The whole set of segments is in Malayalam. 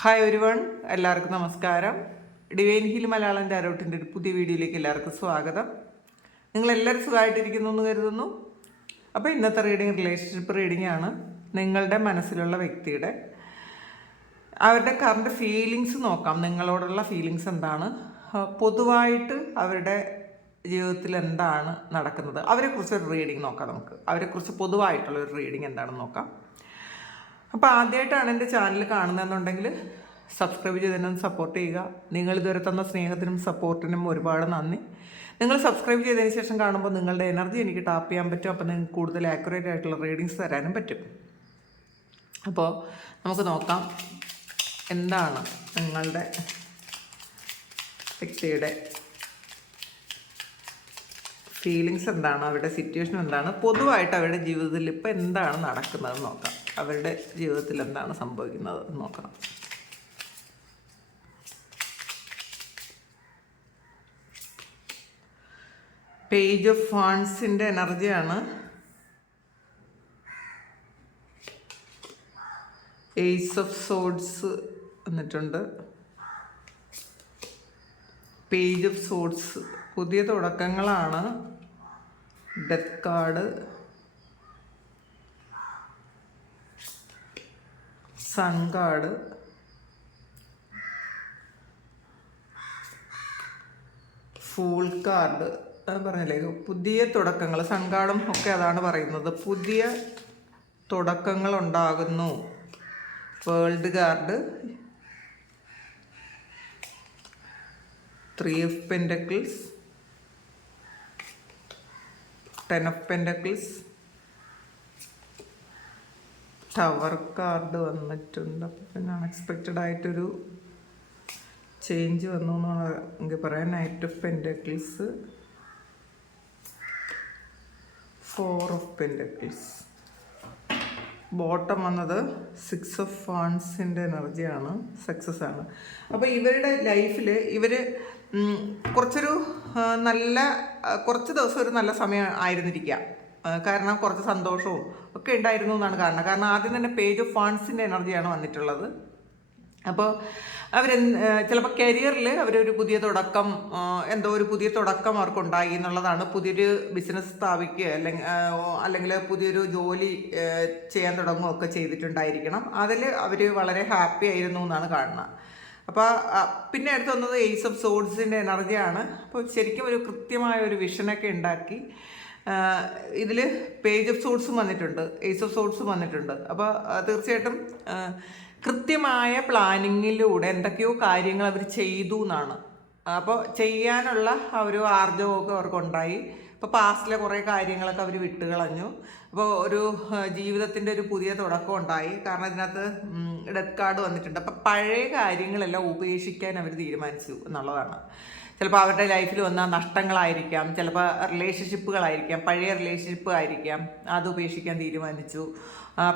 ഹായ് എവരിവൺ, എല്ലാവർക്കും നമസ്കാരം. ഡിവൈൻ ഹീൽ മലയാളം ടാരോട്ടിൻ്റെ ഒരു പുതിയ വീഡിയോയിലേക്ക് എല്ലാവർക്കും സ്വാഗതം. നിങ്ങളെല്ലാവരും സുഖമായിട്ടിരിക്കുന്നു എന്ന് കരുതുന്നു. അപ്പോൾ ഇന്നത്തെ റീഡിങ് റിലേഷൻഷിപ്പ് റീഡിംഗ് ആണ്. നിങ്ങളുടെ മനസ്സിലുള്ള വ്യക്തിയുടെ അവരുടെ കറണ്ട് ഫീലിങ്സ് നോക്കാം. നിങ്ങളോടുള്ള ഫീലിങ്സ് എന്താണ്, പൊതുവായിട്ട് അവരുടെ ജീവിതത്തിൽ എന്താണ് നടക്കുന്നത്, അവരെക്കുറിച്ചൊരു റീഡിങ് നോക്കാം. നമുക്ക് അവരെക്കുറിച്ച് പൊതുവായിട്ടുള്ളൊരു റീഡിങ് എന്താണെന്ന് നോക്കാം. അപ്പോൾ ആദ്യമായിട്ടാണ് എൻ്റെ ചാനൽ കാണുന്നതെന്നുണ്ടെങ്കിൽ സബ്സ്ക്രൈബ് ചെയ്തതിനൊന്ന് സപ്പോർട്ട് ചെയ്യുക. നിങ്ങൾ ഇതുവരെ തന്ന സ്നേഹത്തിനും സപ്പോർട്ടിനും ഒരുപാട് നന്ദി. നിങ്ങൾ സബ്സ്ക്രൈബ് ചെയ്തതിന് ശേഷം കാണുമ്പോൾ നിങ്ങളുടെ എനർജി എനിക്ക് ടാപ്പ് ചെയ്യാൻ പറ്റും. അപ്പോൾ നിങ്ങൾക്ക് കൂടുതൽ ആക്യുറേറ്റ് ആയിട്ടുള്ള റീഡിങ്സ് തരാനും പറ്റും. അപ്പോൾ നമുക്ക് നോക്കാം എന്താണ് നിങ്ങളുടെ വ്യക്തിയുടെ ഫീലിങ്സ് എന്താണ്, അവരുടെ സിറ്റുവേഷൻ എന്താണ്, പൊതുവായിട്ട് അവരുടെ ജീവിതത്തിൽ ഇപ്പോൾ എന്താണ് നടക്കുന്നത് നോക്കാം. അവരുടെ ജീവിതത്തിൽ എന്താണ് സംഭവിക്കുന്നത് നോക്കണം. പേജ് ഓഫ് ഫാൻസിൻ്റെ എനർജിയാണ്. ഏസ് ഓഫ് സോഡ്സ് വന്നിട്ടുണ്ട്. പേജ് ഓഫ് സോഡ്സ് പുതിയ തുടക്കങ്ങളാണ്. Death card, sun card, fool card. പറഞ്ഞില്ലേ, പുതിയ തുടക്കങ്ങൾ. സൺ കാർഡും ഒക്കെ അതാണ് പറയുന്നത്, പുതിയ തുടക്കങ്ങൾ ഉണ്ടാകുന്നു. World card, 3 of Pentacles, 10 of Pentacles, tower card വന്നിട്ടുണ്ട്. പിന്നെ അൺഎക്സ്പെക്റ്റഡ് ആയിട്ടൊരു ചേഞ്ച് വന്നു എന്ന് പറയാം. Knight of pentacles, 4 of Pentacles. Bottom വന്നത് 6 of Wandsൻ്റെ എനർജിയാണ്. സക്സസ് ആണ്. അപ്പോൾ ഇവരുടെ ലൈഫിൽ ഇവർ കുറച്ചൊരു കുറച്ച് ദിവസം ഒരു നല്ല സമയം ആയിരുന്നിരിക്കുക. കാരണം കുറച്ച് സന്തോഷവും ഒക്കെ ഉണ്ടായിരുന്നു എന്നാണ് കാരണം ആദ്യം തന്നെ പേജ് ഓഫ് ഫാൻസിൻ്റെ എനർജിയാണ് വന്നിട്ടുള്ളത്. അപ്പോൾ ചിലപ്പോൾ കരിയറിൽ അവരൊരു പുതിയ തുടക്കം, എന്തോ ഒരു പുതിയ തുടക്കം അവർക്കുണ്ടായി എന്നുള്ളതാണ്. പുതിയൊരു ബിസിനസ് സ്ഥാപിക്കുക അല്ലെങ്കിൽ പുതിയൊരു ജോലി ചെയ്യാൻ തുടങ്ങുകയൊക്കെ ചെയ്തിട്ടുണ്ടായിരിക്കണം. അതിൽ അവർ വളരെ ഹാപ്പി ആയിരുന്നു എന്നാണ് കാണുന്നത്. അപ്പോൾ പിന്നെ അടുത്ത് വന്നത് ഏസ് ഓഫ് സോഡ്സിൻ്റെ എനർജിയാണ്. അപ്പോൾ ശരിക്കും ഒരു കൃത്യമായ ഒരു വിഷനൊക്കെ ഉണ്ടാക്കി. ഇതിൽ പേജ് ഓഫ് സോഡ്സും വന്നിട്ടുണ്ട്, ഏസ് ഓഫ് സോഡ്സും വന്നിട്ടുണ്ട്. അപ്പോൾ തീർച്ചയായിട്ടും കൃത്യമായ പ്ലാനിങ്ങിലൂടെ എന്തൊക്കെയോ കാര്യങ്ങൾ അവർ ചെയ്തു എന്നാണ്. അപ്പോൾ ചെയ്യാനുള്ള ഒരു ആർജവമൊക്കെ അവർക്കുണ്ടായി. ഇപ്പോൾ പാസ്റ്റിലെ കുറേ കാര്യങ്ങളൊക്കെ അവർ വിട്ടുകളഞ്ഞു. അപ്പോൾ ഒരു ജീവിതത്തിൻ്റെ ഒരു പുതിയ തുടക്കം ഉണ്ടായി. കാരണം ഇതിനകത്ത് ഡെത്ത് കാർഡ് വന്നിട്ടുണ്ട്. അപ്പോൾ പഴയ കാര്യങ്ങളെല്ലാം ഉപേക്ഷിക്കാൻ അവർ തീരുമാനിച്ചു എന്നുള്ളതാണ്. ചിലപ്പോൾ അവരുടെ ലൈഫിൽ വന്ന നഷ്ടങ്ങളായിരിക്കാം, ചിലപ്പോൾ റിലേഷൻഷിപ്പുകളായിരിക്കാം, പഴയ റിലേഷൻഷിപ്പ് ആയിരിക്കാം, അത് ഉപേക്ഷിക്കാൻ തീരുമാനിച്ചു.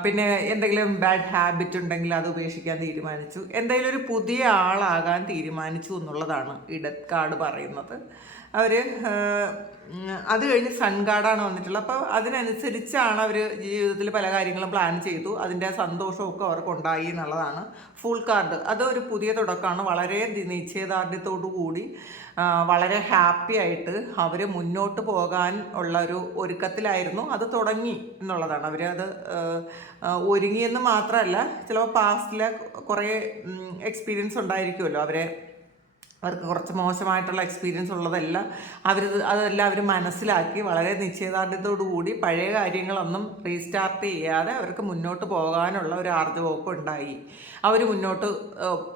പിന്നെ എന്തെങ്കിലും ബാഡ് ഹാബിറ്റ് ഉണ്ടെങ്കിൽ അത് ഉപേക്ഷിക്കാൻ തീരുമാനിച്ചു. എന്തെങ്കിലും ഒരു പുതിയ ആളാകാൻ തീരുമാനിച്ചു എന്നുള്ളതാണ് ഈ ഡെത്ത് കാർഡ് പറയുന്നത്. അവർ അത് കഴിഞ്ഞ് സൺ കാർഡാണ് വന്നിട്ടുള്ളത്. അപ്പോൾ അതിനനുസരിച്ചാണ് അവർ ജീവിതത്തിൽ പല കാര്യങ്ങളും പ്ലാൻ ചെയ്തു. അതിൻ്റെ സന്തോഷമൊക്കെ അവർക്കുണ്ടായി എന്നുള്ളതാണ്. ഫുൾ കാർഡ് അതൊരു പുതിയ തുടക്കമാണ്. വളരെ നിശ്ചയദാർഢ്യത്തോടു കൂടി വളരെ ഹാപ്പി ആയിട്ട് അവർ മുന്നോട്ട് പോകാൻ ഉള്ള ഒരു ഒരുക്കത്തിലായിരുന്നു. അത് തുടങ്ങി എന്നുള്ളതാണ്. അവരത് ഒരുങ്ങിയെന്ന് മാത്രമല്ല, ചിലപ്പോൾ പാസ്റ്റിലെ കുറേ എക്സ്പീരിയൻസ് ഉണ്ടായിരിക്കുമല്ലോ. അവർക്ക് കുറച്ച് മോശമായിട്ടുള്ള എക്സ്പീരിയൻസ് ഉള്ളതെല്ലാം അതെല്ലാം അവർ മനസ്സിലാക്കി വളരെ നിശ്ചയദാർഢ്യത്തോടു കൂടി പഴയ കാര്യങ്ങളൊന്നും റീസ്റ്റാർട്ട് ചെയ്യാതെ അവർക്ക് മുന്നോട്ട് പോകാനുള്ള ഒരു ആർജവമൊക്കെ ഉണ്ടായി. അവർ മുന്നോട്ട്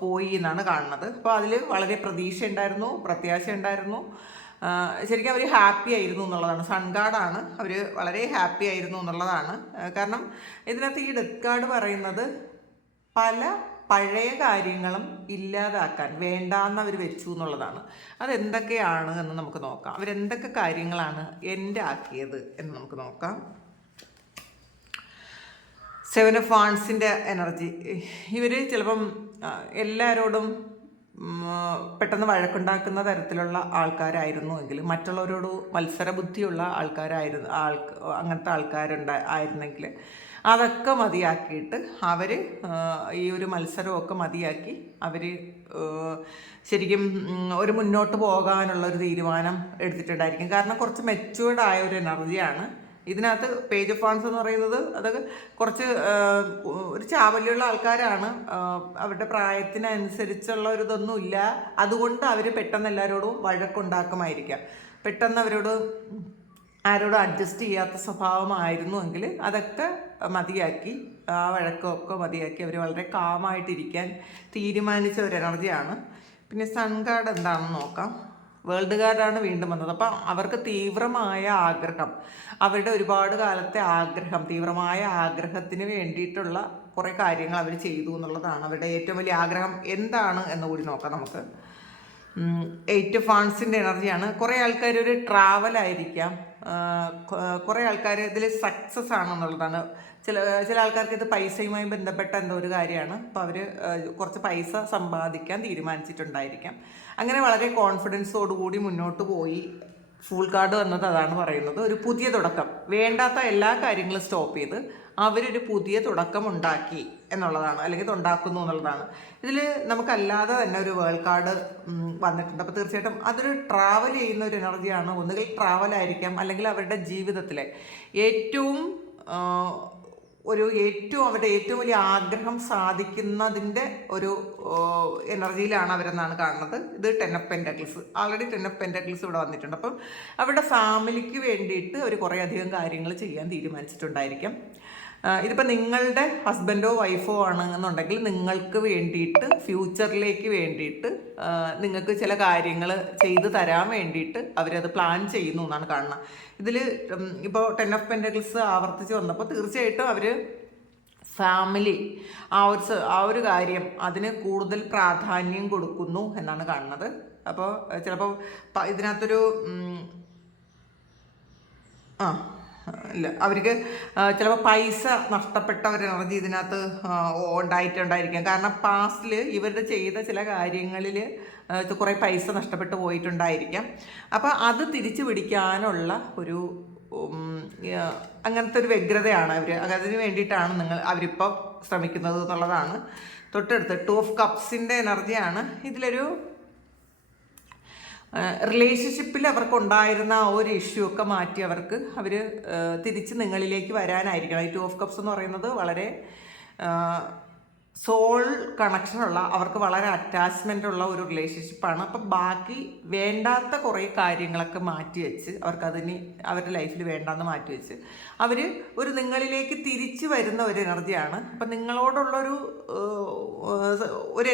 പോയി എന്നാണ് കാണുന്നത്. അപ്പോൾ അതിൽ വളരെ പ്രതീക്ഷ ഉണ്ടായിരുന്നു, പ്രത്യാശ ഉണ്ടായിരുന്നു. ശരിക്കും അവർ ഹാപ്പി ആയിരുന്നു എന്നുള്ളതാണ്. സൺ കാർഡാണ്. അവർ വളരെ ഹാപ്പി ആയിരുന്നു എന്നുള്ളതാണ്. കാരണം ഇതിനകത്ത് ഈ ഡെത്ത് കാർഡ് പറയുന്നത് പഴയ കാര്യങ്ങളും ഇല്ലാതാക്കാൻ വേണ്ടാന്ന് അവർ വെച്ചു എന്നുള്ളതാണ്. അതെന്തൊക്കെയാണ് എന്ന് നമുക്ക് നോക്കാം. അവരെന്തൊക്കെ കാര്യങ്ങളാണ് എൻ്റെ ആക്കിയത് എന്ന് നമുക്ക് നോക്കാം. 7 of Wandsൻ്റെ എനർജി. ഇവർ ചിലപ്പം എല്ലാവരോടും പെട്ടെന്ന് വഴക്കുണ്ടാക്കുന്ന തരത്തിലുള്ള ആൾക്കാരായിരുന്നു എങ്കിൽ, മറ്റുള്ളവരോട് മത്സര ബുദ്ധിയുള്ള അങ്ങനത്തെ ആയിരുന്നെങ്കിൽ അതൊക്കെ മതിയാക്കിയിട്ട് അവർ ഈ ഒരു മത്സരമൊക്കെ മതിയാക്കി അവർ ശരിക്കും ഒരു മുന്നോട്ട് പോകാനുള്ള ഒരു തീരുമാനം എടുത്തിട്ടുണ്ടായിരിക്കും. കാരണം കുറച്ച് മെച്യൂർഡ് ആയ ഒരു എനർജിയാണ് ഇതിനകത്ത്. പേജ് ഓഫ് വാൻസ് എന്ന് പറയുന്നത് അതൊക്കെ കുറച്ച് ഒരു ചാവല്യുള്ള ആൾക്കാരാണ്. അവരുടെ പ്രായത്തിനനുസരിച്ചുള്ള ഒരു ഇതൊന്നും ഇല്ല. അതുകൊണ്ട് അവർ പെട്ടെന്ന് എല്ലാവരോടും വഴക്കുണ്ടാക്കുമായിരിക്കാം. പെട്ടെന്ന് അവരോട് ആരോടും അഡ്ജസ്റ്റ് ചെയ്യാത്ത സ്വഭാവമായിരുന്നുവെങ്കിൽ അതൊക്കെ മതിയാക്കി, ആ വഴക്കമൊക്കെ മതിയാക്കി അവർ വളരെ കാമായിട്ടിരിക്കാൻ തീരുമാനിച്ച ഒരു എനർജിയാണ്. പിന്നെ സൺ കാർഡ് എന്താണെന്ന് നോക്കാം. വേൾഡ് കാർഡാണ് വീണ്ടും വന്നത്. അപ്പം അവർക്ക് തീവ്രമായ ആഗ്രഹം, അവരുടെ ഒരുപാട് കാലത്തെ ആഗ്രഹം, തീവ്രമായ ആഗ്രഹത്തിന് വേണ്ടിയിട്ടുള്ള കുറേ കാര്യങ്ങൾ അവർ ചെയ്തു എന്നുള്ളതാണ്. അവരുടെ ഏറ്റവും വലിയ ആഗ്രഹം എന്താണ് എന്ന് കൂടി നോക്കാം നമുക്ക്. 8 ഫാൻസിൻ്റെ എനർജിയാണ്. കുറേ ആൾക്കാർ ഒരു ട്രാവലായിരിക്കാം, കുറേ ആൾക്കാർ ഇതിൽ സക്സസ് ആണെന്നുള്ളതാണ്. ചില ആൾക്കാർക്ക് ഇത് പൈസയുമായി ബന്ധപ്പെട്ട എന്തോ ഒരു കാര്യമാണ്. അപ്പോൾ അവർ കുറച്ച് പൈസ സമ്പാദിക്കാൻ തീരുമാനിച്ചിട്ടുണ്ടായിരിക്കാം. അങ്ങനെ വളരെ കോൺഫിഡൻസോടുകൂടി മുന്നോട്ട് പോയി. ഫുൾ കാർഡ് വന്നത് അതാണ് പറയുന്നത്, ഒരു പുതിയ തുടക്കം. വേണ്ടാത്ത എല്ലാ കാര്യങ്ങളും സ്റ്റോപ്പ് ചെയ്ത് അവരൊരു പുതിയ തുടക്കം ഉണ്ടാക്കി എന്നുള്ളതാണ്, അല്ലെങ്കിൽ ഉണ്ടാക്കുന്നു എന്നുള്ളതാണ്. ഇതിൽ നമുക്കല്ലാതെ തന്നെ ഒരു വേൾഡ് കാർഡ് വന്നിട്ടുണ്ട്. അപ്പോൾ തീർച്ചയായിട്ടും അതൊരു ട്രാവൽ ചെയ്യുന്ന ഒരു എനർജിയാണ്. ഒന്നുകിൽ ട്രാവലായിരിക്കാം, അല്ലെങ്കിൽ അവരുടെ ജീവിതത്തിലെ ഏറ്റവും അവരുടെ ഏറ്റവും വലിയ ആഗ്രഹം സാധിക്കുന്നതിൻ്റെ ഒരു എനർജിയിലാണ് അവരെന്നാണ് കാണുന്നത്. ഇത് 10 of pentacles, already 10 of pentacles ഇവിടെ വന്നിട്ടുണ്ട്. അപ്പം അവരുടെ ഫാമിലിക്ക് വേണ്ടിയിട്ട് അവർ കുറേ അധികം കാര്യങ്ങൾ ചെയ്യാൻ തീരുമാനിച്ചിട്ടുണ്ടായിരിക്കാം. ഇതിപ്പോൾ നിങ്ങളുടെ ഹസ്ബൻഡോ വൈഫോ ആണെന്നുണ്ടെങ്കിൽ നിങ്ങൾക്ക് വേണ്ടിയിട്ട്, ഫ്യൂച്ചറിലേക്ക് വേണ്ടിയിട്ട് നിങ്ങൾക്ക് ചില കാര്യങ്ങൾ ചെയ്തു തരാൻ വേണ്ടിയിട്ട് അവരത് പ്ലാൻ ചെയ്യുന്നു എന്നാണ് കാണുന്നത്. ഇതിൽ ഇപ്പോൾ 10 ഓഫ് പെൻറ്റക്കിൾസ് ആവർത്തിച്ച് വന്നപ്പോൾ തീർച്ചയായിട്ടും അവർ ഫാമിലി ആ ഒരു കാര്യം അതിന് കൂടുതൽ പ്രാധാന്യം കൊടുക്കുന്നു എന്നാണ് കാണുന്നത്. അപ്പോൾ ചിലപ്പോൾ ഇതിനകത്തൊരു ഇല്ല, അവർക്ക് ചിലപ്പോൾ പൈസ നഷ്ടപ്പെട്ട ഒരു എനർജി ഇതിനകത്ത് ഉണ്ടായിട്ടുണ്ടായിരിക്കാം. കാരണം പാസ്റ്റിൽ ഇവരുടെ ചെയ്ത ചില കാര്യങ്ങളിൽ കുറേ പൈസ നഷ്ടപ്പെട്ടു പോയിട്ടുണ്ടായിരിക്കാം. അപ്പോൾ അത് തിരിച്ചു പിടിക്കാനുള്ള ഒരു അങ്ങനത്തെ ഒരു വ്യഗ്രതയാണ് അതിന് വേണ്ടിയിട്ടാണ് അവരിപ്പോൾ ശ്രമിക്കുന്നത് എന്നുള്ളതാണ്. തൊട്ടടുത്ത് 2 ഓഫ് കപ്സിൻ്റെ എനർജിയാണ്. ഇതിലൊരു റിലേഷൻഷിപ്പിൽ അവർക്കുണ്ടായിരുന്ന ആ ഒരു ഇഷ്യൂ ഒക്കെ മാറ്റി അവർ തിരിച്ച് നിങ്ങളിലേക്ക് വരാനായിരിക്കണം. ഈ 2 ഓഫ് കപ്സ് എന്ന് പറയുന്നത് വളരെ സോൾ കണക്ഷനുള്ള, അവർക്ക് വളരെ അറ്റാച്ച്മെൻ്റ് ഉള്ള ഒരു റിലേഷൻഷിപ്പാണ്. അപ്പം ബാക്കി വേണ്ടാത്ത കുറേ കാര്യങ്ങളൊക്കെ മാറ്റി വെച്ച്, അവർക്കതിന് അവരുടെ ലൈഫിൽ വേണ്ടാന്ന് മാറ്റി വെച്ച് ഒരു നിങ്ങളിലേക്ക് തിരിച്ചു വരുന്ന ഒരു എനർജിയാണ്. അപ്പം നിങ്ങളോടുള്ളൊരു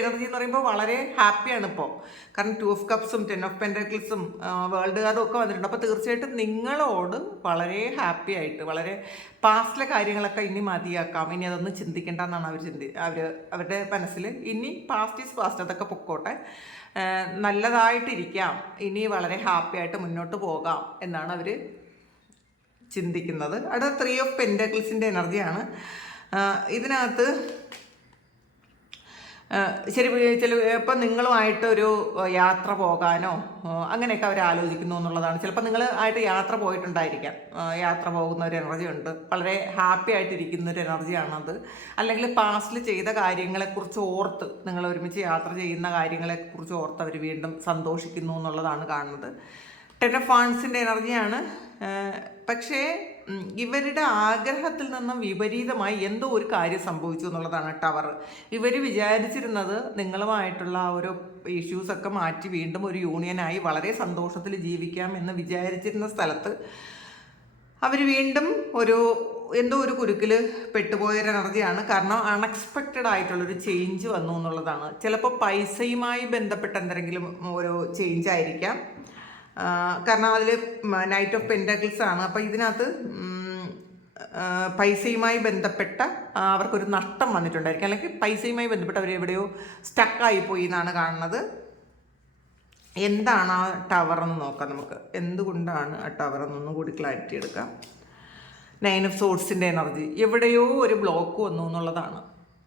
എനർജി എന്ന് പറയുമ്പോൾ വളരെ ഹാപ്പിയാണ് ഇപ്പോൾ. കാരണം 2 ഓഫ് കപ്സും 10 ഓഫ് പെൻറ്റക്കിൾസും വേൾഡ് കാർഡും ഒക്കെ വന്നിട്ടുണ്ട്. അപ്പോൾ തീർച്ചയായിട്ടും നിങ്ങളോട് വളരെ ഹാപ്പി ആയിട്ട്, വളരെ പാസ്റ്റിലെ കാര്യങ്ങളൊക്കെ ഇനി മതിയാക്കാം, ഇനി അതൊന്നും ചിന്തിക്കേണ്ട എന്നാണ് അവരുടെ മനസ്സിൽ. ഇനി പാസ്റ്റ് ഈസ് പാസ്റ്റ്, അതൊക്കെ പൊക്കോട്ടെ, നല്ലതായിട്ടിരിക്കാം, ഇനി വളരെ ഹാപ്പി ആയിട്ട് മുന്നോട്ട് പോകാം എന്നാണ് അവർ ചിന്തിക്കുന്നത്. അടുത്ത 3 ഓഫ് പെൻറ്റക്കിൾസിൻ്റെ എനർജിയാണ്. ഇതിനകത്ത് ശരി ഇപ്പം നിങ്ങളുമായിട്ടൊരു യാത്ര പോകാനോ അങ്ങനെയൊക്കെ അവർ ആലോചിക്കുന്നു എന്നുള്ളതാണ്. ചിലപ്പോൾ നിങ്ങൾ ആയിട്ട് യാത്ര പോയിട്ടുണ്ടായിരിക്കാം, യാത്ര പോകുന്ന ഒരു എനർജി ഉണ്ട്, വളരെ ഹാപ്പി ആയിട്ടിരിക്കുന്ന ഒരു എനർജിയാണത്. അല്ലെങ്കിൽ പാസ്റ്റിൽ ചെയ്ത കാര്യങ്ങളെക്കുറിച്ച് ഓർത്ത്, നിങ്ങൾ ഒരുമിച്ച് യാത്ര ചെയ്യുന്ന കാര്യങ്ങളെക്കുറിച്ച് ഓർത്ത് അവർ വീണ്ടും സന്തോഷിക്കുന്നു എന്നുള്ളതാണ് കാണുന്നത്. 10 ഓഫ് വാൻസിൻ്റെ എനർജിയാണ്. പക്ഷേ ഇവരുടെ ആഗ്രഹത്തിൽ നിന്നും വിപരീതമായി എന്തോ ഒരു കാര്യം സംഭവിച്ചു എന്നുള്ളതാണ് ടവർ. ഇവർ വിചാരിച്ചിരുന്നത് നിങ്ങളുമായിട്ടുള്ള ആ ഒരു ഇഷ്യൂസൊക്കെ മാറ്റി വീണ്ടും ഒരു യൂണിയനായി വളരെ സന്തോഷത്തിൽ ജീവിക്കാം എന്ന് വിചാരിച്ചിരുന്ന സ്ഥലത്ത് അവർ വീണ്ടും എന്തോ ഒരു കുരുക്കിൽ പെട്ടുപോയൊരു എനർജിയാണ്. കാരണം അൺഎക്സ്പെക്റ്റഡ് ആയിട്ടുള്ളൊരു ചേഞ്ച് വന്നു എന്നുള്ളതാണ്. ചിലപ്പോൾ പൈസയുമായി ബന്ധപ്പെട്ട എന്തെങ്കിലും ഒരു ചേഞ്ച് ആയിരിക്കാം. കാരണം അതിൽ നൈറ്റ് ഓഫ് പെൻറ്റക്കിൾസ് ആണ്. അപ്പോൾ ഇതിനകത്ത് പൈസയുമായി ബന്ധപ്പെട്ട അവർക്കൊരു നഷ്ടം വന്നിട്ടുണ്ടായിരിക്കും, അല്ലെങ്കിൽ പൈസയുമായി ബന്ധപ്പെട്ട് അവർ എവിടെയോ സ്റ്റക്കായിപ്പോയി എന്നാണ് കാണുന്നത്. എന്താണ് ആ ടവറെന്ന് നോക്കാം നമുക്ക്. എന്തുകൊണ്ടാണ് ആ ടവറെന്നൊന്നും കൂടി ക്ലാരിറ്റി എടുക്കാം. 9 ഓഫ് സോഴ്സിൻ്റെ എനർജി, എവിടെയോ ഒരു ബ്ലോക്ക് വന്നു എന്നുള്ളതാണ്.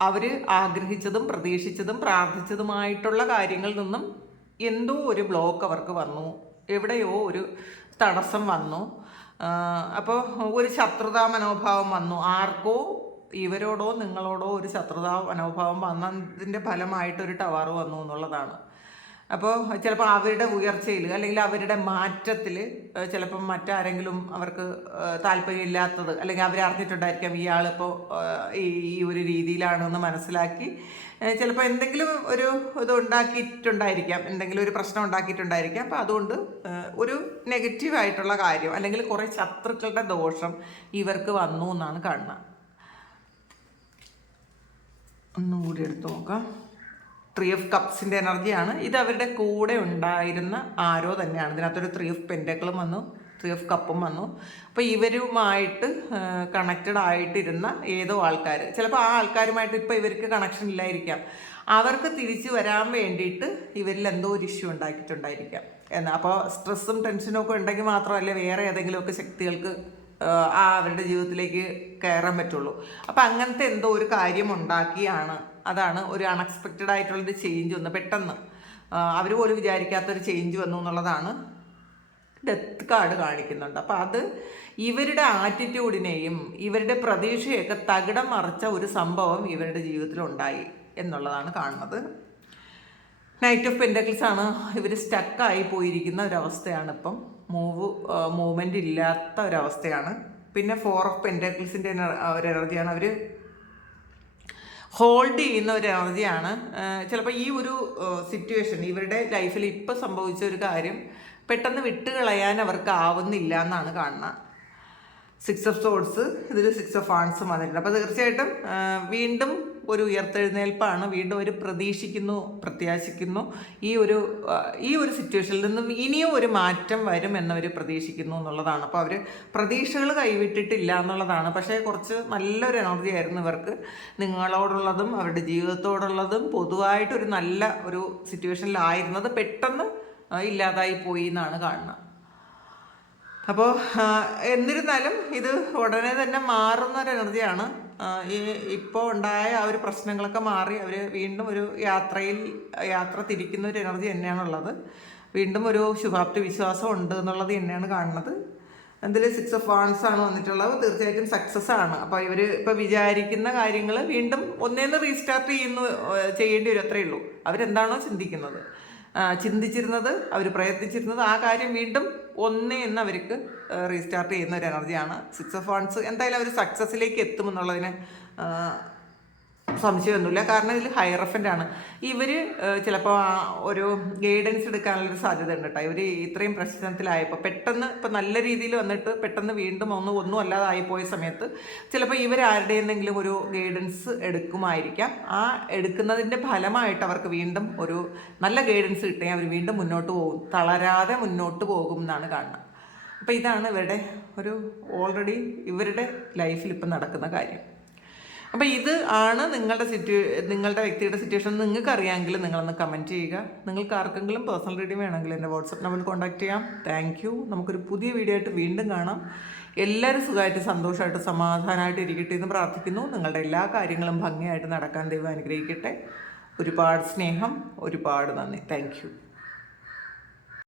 അവർ ആഗ്രഹിച്ചതും പ്രതീക്ഷിച്ചതും പ്രാർത്ഥിച്ചതുമായിട്ടുള്ള കാര്യങ്ങളിൽ നിന്നും എന്തോ ഒരു ബ്ലോക്ക് അവർക്ക് വന്നു, എവിടെയോ ഒരു തടസ്സം വന്നു. അപ്പോൾ ഒരു ശത്രുതാ മനോഭാവം വന്നു, ആർക്കോ ഇവരോടോ നിങ്ങളോടോ ഒരു ശത്രുതാ മനോഭാവം വന്നതിൻ്റെ ഫലമായിട്ടൊരു ടവർ വന്നു എന്നുള്ളതാണ്. അപ്പോൾ ചിലപ്പോൾ അവരുടെ ഉയർച്ചയിൽ അല്ലെങ്കിൽ അവരുടെ മാറ്റത്തിൽ ചിലപ്പം മറ്റാരെങ്കിലും അവർക്ക് താല്പര്യമില്ലാത്തത് അല്ലെങ്കിൽ അവരറിഞ്ഞിട്ടുണ്ടായിരിക്കാം ഇയാളിപ്പോൾ ഈ ഒരു രീതിയിലാണെന്ന് മനസ്സിലാക്കി ചിലപ്പോൾ എന്തെങ്കിലും ഒരു ഇത് ഉണ്ടാക്കിയിട്ടുണ്ടായിരിക്കാം, എന്തെങ്കിലും ഒരു പ്രശ്നം ഉണ്ടാക്കിയിട്ടുണ്ടായിരിക്കാം. അപ്പോൾ അതുകൊണ്ട് ഒരു നെഗറ്റീവായിട്ടുള്ള കാര്യം അല്ലെങ്കിൽ കുറേ ശത്രുക്കളുടെ ദോഷം ഇവർക്ക് വന്നു എന്നാണ് കാണുന്നത്. ഒന്നുകൂടി എടുത്ത് നോക്കാം. 3 of കപ്സിൻ്റെ എനർജിയാണ് ഇത്. അവരുടെ കൂടെ ഉണ്ടായിരുന്ന ആരോ തന്നെയാണ്. ഇതിനകത്തൊരു 3 of പെൻറ്റക്കിളും വന്നു, 3 of കപ്പും വന്നു. അപ്പോൾ ഇവരുമായിട്ട് കണക്റ്റഡ് ആയിട്ടിരുന്ന ഏതോ ആൾക്കാർ, ചിലപ്പോൾ ആ ആൾക്കാരുമായിട്ട് ഇപ്പോൾ ഇവർക്ക് കണക്ഷൻ ഇല്ലായിരിക്കാം. അവർക്ക് തിരിച്ചു വരാൻ വേണ്ടിയിട്ട് ഇവരിൽ എന്തോ ഒരു ഇഷ്യൂ ഉണ്ടാക്കിയിട്ടുണ്ടായിരിക്കാം എന്നാൽ. അപ്പോൾ സ്ട്രെസ്സും ടെൻഷനും ഒക്കെ ഉണ്ടെങ്കിൽ മാത്രമല്ലേ വേറെ ഏതെങ്കിലുമൊക്കെ ശക്തികൾക്ക് അവരുടെ ജീവിതത്തിലേക്ക് കയറാൻ പറ്റുള്ളൂ. അപ്പം അങ്ങനത്തെ എന്തോ ഒരു കാര്യം ഉണ്ടാക്കിയാണ്, അതാണ് ഒരു അൺഎക്സ്പെക്റ്റഡ് ആയിട്ടുള്ളൊരു ചേഞ്ച് വന്നു. പെട്ടെന്ന് അവർ പോലും വിചാരിക്കാത്തൊരു ചേഞ്ച് വന്നു എന്നുള്ളതാണ് ഡെത്ത് കാർഡ് കാണിക്കുന്നുണ്ട്. അപ്പം അത് ഇവരുടെ ആറ്റിറ്റ്യൂഡിനെയും ഇവരുടെ പ്രതീക്ഷയൊക്കെ തകിടം മറിച്ച ഒരു സംഭവം ഇവരുടെ ജീവിതത്തിലുണ്ടായി എന്നുള്ളതാണ് കാണുന്നത്. നൈറ്റ് ഓഫ് പെൻറ്റക്കിൾസ് ആണ്. ഇവർ സ്റ്റക്കായി പോയിരിക്കുന്ന ഒരവസ്ഥയാണ് ഇപ്പം. മൂവ്മെൻ്റ് ഇല്ലാത്ത ഒരവസ്ഥയാണ്. പിന്നെ 4 of പെൻറ്റക്കിൾസിൻ്റെ ഒരു എനർജിയാണ്. അവർ ഹോൾഡ് ചെയ്യുന്ന ഒരു എനർജിയാണ്. ചിലപ്പോൾ ഈ ഒരു സിറ്റുവേഷൻ ഇവരുടെ ലൈഫിൽ ഇപ്പോൾ സംഭവിച്ച ഒരു കാര്യം പെട്ടെന്ന് വിട്ടുകളയാൻ അവർക്ക് ആവുന്നില്ല എന്നാണ് കാണുന്നത്. 6 of സോഡ്സ്, ഇതിൽ 6 of വാണ്ട്സും വന്നിട്ടുണ്ട്. അപ്പോൾ തീർച്ചയായിട്ടും വീണ്ടും ഒരു ഉയർത്തെഴുന്നേൽപ്പാണ്. വീണ്ടും അവർ പ്രത്യാശിക്കുന്നു ഈ ഒരു സിറ്റുവേഷനിൽ നിന്നും ഇനിയും ഒരു മാറ്റം വരും എന്നവർ പ്രതീക്ഷിക്കുന്നു എന്നുള്ളതാണ്. അപ്പോൾ അവർ പ്രതീക്ഷകൾ കൈവിട്ടിട്ടില്ല എന്നുള്ളതാണ്. പക്ഷേ കുറച്ച് നല്ലൊരു എനർജി ആയിരുന്നു ഇവർക്ക് നിങ്ങളോടുള്ളതും അവരുടെ ജീവിതത്തോടുള്ളതും. പൊതുവായിട്ടൊരു നല്ല ഒരു സിറ്റുവേഷനിലായിരുന്നത് പെട്ടെന്ന് ഇല്ലാതായി പോയി എന്നാണ് കാണുന്നത്. അപ്പോൾ എന്നിരുന്നാലും ഇത് ഉടനെ തന്നെ മാറുന്ന ഒരു എനർജിയാണ്. ഇപ്പോൾ ഉണ്ടായ ആ ഒരു പ്രശ്നങ്ങളൊക്കെ മാറി അവർ വീണ്ടും ഒരു യാത്ര തിരിക്കുന്ന ഒരു എനർജി തന്നെയാണുള്ളത്. വീണ്ടും ഒരു ശുഭാപ്തി വിശ്വാസം ഉണ്ട് എന്നുള്ളത് തന്നെയാണ് കാണുന്നത്. അതിൽ 6 of വാണ്ട്സ് ആണ് വന്നിട്ടുള്ളത്. തീർച്ചയായിട്ടും സക്സസ് ആണ്. അപ്പോൾ ഇവർ ഇപ്പോൾ വിചാരിക്കുന്ന കാര്യങ്ങൾ വീണ്ടും ഒന്നേന്ന് റീസ്റ്റാർട്ട് ചെയ്യേണ്ടി വരും, അത്രയേ ഉള്ളൂ. അവരെന്താണോ ചിന്തിച്ചിരുന്നത് അവർ പ്രയത്നിച്ചിരുന്നത് ആ കാര്യം വീണ്ടും ഒന്നേന്ന് അവർക്ക് റീസ്റ്റാർട്ട് ചെയ്യുന്ന ഒരു എനർജിയാണ്. 6 of വാണ്ട്സ് എന്തായാലും അവർ സക്സസ്സിലേക്ക് എത്തുമെന്നുള്ളതിന് സംശയമൊന്നുമില്ല. കാരണം ഇതിൽ ഹയറഫൻ്റ് ആണ്. ഇവർ ചിലപ്പോൾ ഒരു ഗൈഡൻസ് എടുക്കാനുള്ളൊരു സാധ്യത ഉണ്ട് കേട്ടോ. ഇവർ ഇത്രയും പ്രശ്നത്തിലായപ്പോൾ പെട്ടെന്ന് ഇപ്പോൾ നല്ല രീതിയിൽ വന്നിട്ട് പെട്ടെന്ന് വീണ്ടും ഒന്നും അല്ലാതായിപ്പോയ സമയത്ത് ചിലപ്പോൾ ഇവരാരുടെ എന്തെങ്കിലും ഒരു ഗൈഡൻസ് എടുക്കുമായിരിക്കാം. ആ എടുക്കുന്നതിൻ്റെ ഫലമായിട്ട് അവർക്ക് വീണ്ടും ഒരു നല്ല ഗൈഡൻസ് കിട്ടിയാൽ അവർ വീണ്ടും മുന്നോട്ട് പോകും, തളരാതെ മുന്നോട്ട് പോകും എന്നാണ് കാണുന്നത്. അപ്പോൾ ഇതാണ് ഓൾറെഡി ഇവരുടെ ലൈഫിൽ ഇപ്പം നടക്കുന്ന കാര്യം. അപ്പോൾ ഇത് ആണ് നിങ്ങളുടെ വ്യക്തിയുടെ സിറ്റുവേഷൻ. നിങ്ങൾക്ക് അറിയാമെങ്കിൽ നിങ്ങളൊന്ന് കമൻറ്റ് ചെയ്യുക. നിങ്ങൾക്ക് ആർക്കെങ്കിലും പേഴ്സണൽ റീഡിംഗ് വേണമെങ്കിൽ എൻ്റെ വാട്സപ്പ് നമ്പറിൽ കോൺടാക്ട് ചെയ്യാം. Thank you. നമുക്കൊരു പുതിയ വീഡിയോ ആയിട്ട് വീണ്ടും കാണാം. എല്ലാവരും സുഖമായിട്ട് സന്തോഷമായിട്ട് സമാധാനമായിട്ട് ഇരിക്കട്ടെ എന്ന് പ്രാർത്ഥിക്കുന്നു. നിങ്ങളുടെ എല്ലാ കാര്യങ്ങളും ഭംഗിയായിട്ട് നടക്കാൻ ദൈവം അനുഗ്രഹിക്കട്ടെ. ഒരുപാട് സ്നേഹം, ഒരുപാട് നന്ദി. Thank you.